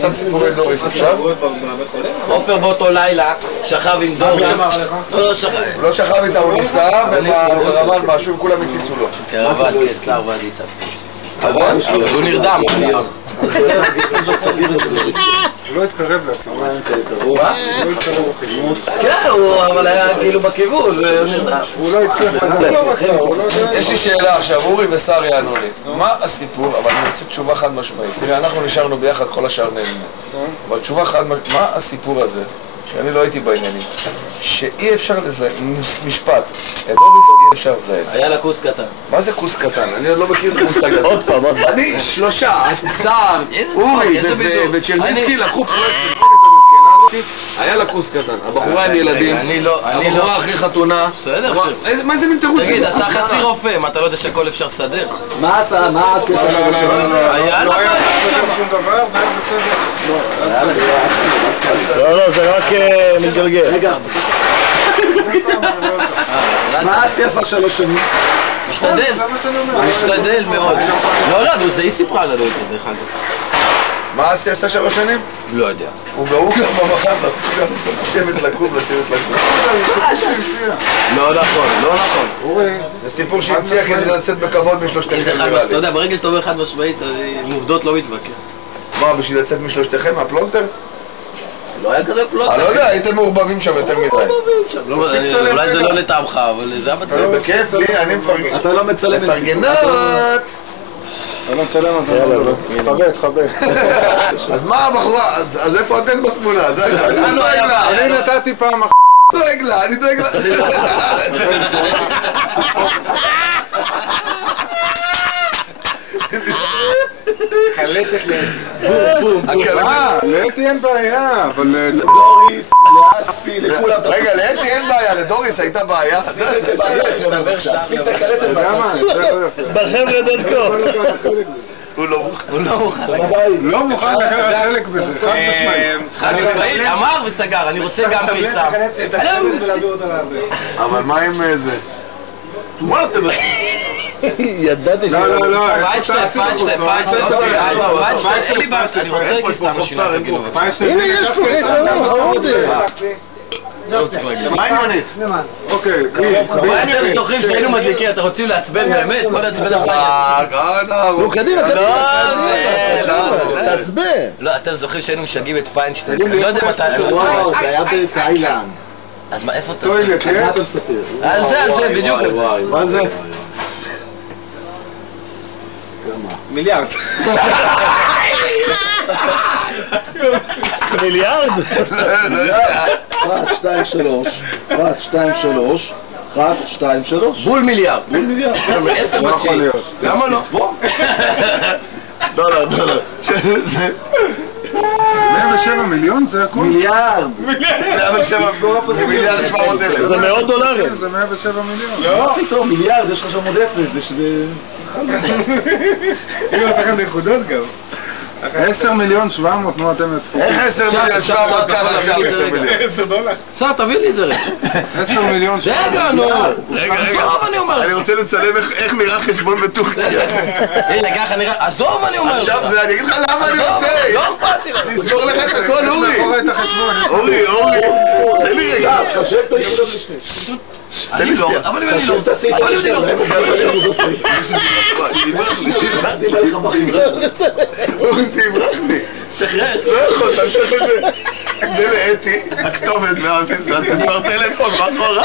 קצת סיפורי דוריס, אפשר? עופר באותו לילה שכב עם דוריס. לא שכב. הוא לא שכב איתה, הוא ניסה ורמל משהו וכולם הציצו לו. קרבל, קצר ועדיצה. אבל הוא נרדם. הוא לא התקרב לעצמו. הוא לא התקרב לחימות. כן, אבל היה כאילו בכיוון, הוא נרדם. הוא לא הצליח לדבר. יש לי שאלה עכשיו, אורי ושר יענו לי. מה הסיפור? אבל אני רוצה תשובה חד משמעית. תראה, אנחנו נשארנו ביחד, כל השאר נעלמו. אבל תשובה חד משמעית, מה הסיפור הזה? אני לא הייתי בעניינים. שאי אפשר לזהות, משפט, את דוריס אי אפשר לזהות. היה לה כוס קטן. מה זה כוס קטן? אני עוד לא מכיר את כוס קטן. עוד פעם, עוד פעם. אני שלושה, סער, אורי וצ'רניסקי לקחו פרויקט היה לה כוס קטן, הבחורה עם ילדים, הבחורה אחרי חתונה. מה זה מין תירוץ? תגיד, אתה חצי רופא, מה אתה לא יודע שהכל אפשר לסדר? מה עשה? מה עשה? היה לה שום דבר, זה היה בסדר. לא, זה רק מתגלגל. רגע. מה עשה 3 שנים? משתדל, משתדל מאוד. לא, זה היא סיפרה לנו את זה, דרך אגב. מה עשה 3 שנים? לא יודע. הוא גם במחם, לשבת לקום. לא נכון, לא נכון. אורי, זה סיפור שהמציאה כדי לצאת בכבוד משלושתכם נראה לי. אתה יודע, ברגע שאתה אומר חד משמעית, עם עובדות לא מתווכח. מה, בשביל לצאת משלושתכם מהפלונטר? לא היה כזה פלונטר. אני לא יודע, הייתם מעורבבים שם יותר מדי. אולי זה לא לטעמך, אבל זה היה מצב. בכיף לי, אני מפרגן. אתה לא מצלם את זה. מפרגנות! אתה לא מצלם על זה, תחבק. אז מה הבחורה? אז איפה אתם בתמונה? אני נתתי פעם אחת. אני דואג לה. קלטת בום. לאתי אין בעיה, אבל... דוריס, לאסי, לכולם. רגע, לאתי אין בעיה, לדוריס הייתה בעיה. זה בעיה, כשעשית קלטת בעיה. בחבר'ה דודקו. הוא לא מוכן. לא מוכן לקחת חלק בזה, חד משמעית. חד משמעית, אמר וסגר, אני רוצה גם קיסם. אבל מה עם זה? מה אתם... ידעתי ש... לא, פיינשטיין, אין לי בעיה, אני רוצה קיסם בשבילה, תגידו. הנה יש פה קיסם, לא צריך להגיד. מה עניינית? אוקיי. מה אתם זוכרים שהיינו מדליקים, אתם רוצים לעצבן באמת? בוא נעצבן את זה. נו, קדימה, תעצבן. לא, אתם זוכרים שהיינו משגעים את פיינשטיין? אני לא יודע מתי... וואו, זה היה בתאילנד. אז מה, איפה אתה? טוילט, מה יש? אתה מספר? על זה, בדיוק על זה. מה זה? מיליארד. מיליארד? 1, 2, 3. 1, 2, 3. 1, 2, 3. בול מיליארד. 10 לא יכול בתשיעי. להיות. למה לא? דולר. 107 מיליון זה הכל? מיליארד. 107 מיליארד 700,000. זה $100. זה 107 מיליון. לא, פתאום מיליארד, יש לך שם עוד אפס, זה שזה... אם אתה לכם נקודות גם. 10 מיליון 700, נו אתם נטפו. איך 10 מיליון 700 ככה עכשיו 10 מיליון? $10. בסדר, תביא לי את זה רגע. 10 מיליון 700. רגע, נו. רגע. עזוב, אני אומר. אני רוצה לצלם איך נראה חשבון בטורקיה. הנה, ככה נראה. עזוב, אני אומר. עכשיו זה, אני אגיד לך למה אני רוצה. לא אכפת לי. תסגור לך את הכל, אורי. מאחורי את החשבון. אורי. תן לי רגע. חשב את היחידות משנה. תן לי שנייה. אבל אם אני לא. חשב את הסעיף אבל אם אני לא. אורי, זה יברח לי. שחרר. לא יכול, אתה צריך את זה. זה לאתי, הכתובת והמפיסה, תספר טלפון, מה קורה?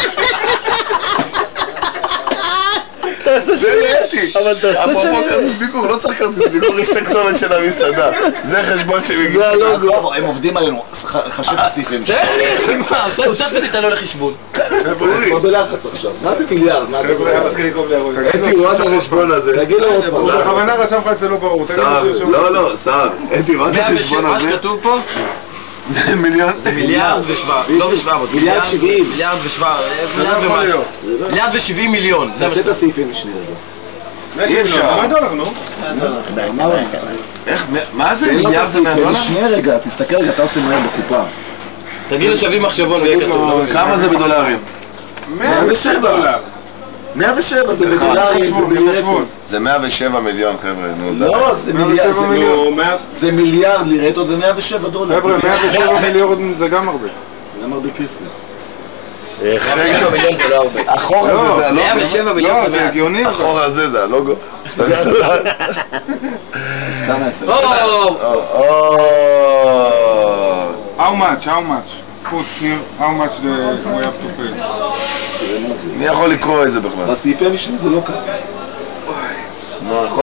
זה לאתי. אבל תעשה אפרופו כרטיס ביקור, לא צריך כרטיס ביקור, יש את הכתובת של המסעדה. זה חשבון שמגיש. זה הלוגו. הם עובדים עלינו, חשב את הסעיפים. תן לי, מה? בסדר, תעשה לי, תעלה לחשבון. אורי, כבר בלחץ עכשיו. מה זה מיליארד? מה זה מיליארד? אתי רואה את החשבון הזה. תגיד לו עוד פעם. הוא בכוונה רשם לך את זה לא ברור. סער, אתי רואה את החשבון מה הזה. שכתוב פה זה מיליון. זה מיליארד לא ו-700. מיליארד 70. מיליארד ומשהו. מיליארד ו-70 מיליון. תעשה את הסעיפים משני רגע. אי אפשר. מה זה מיליארד זה $100? שנייה רגע, תסתכל רגע, אתה עושה מהר בקופה. תגיד לו שווים מחשבון ויהיה כתוב. כמה זה בדולרים? 107. 107 זה בדולרים, זה בלירטות. זה 107 מיליון, חבר'ה, נו, די. לא, זה מיליארד לירטות ו107 דולר. חבר'ה, 107 מיליון זה גם הרבה. גם הרבה כסף. 107 מיליון זה לא הרבה. החור הזה זה הלוגו. 107 מיליון לא, זה זה מעט. הגיוני. החור הזה זה הלוגו. אז כמה יצא? How much? Put here, how much we have to pay. מי יכול לקרוא את זה בכלל? בסעיפי משנה זה לא ככה.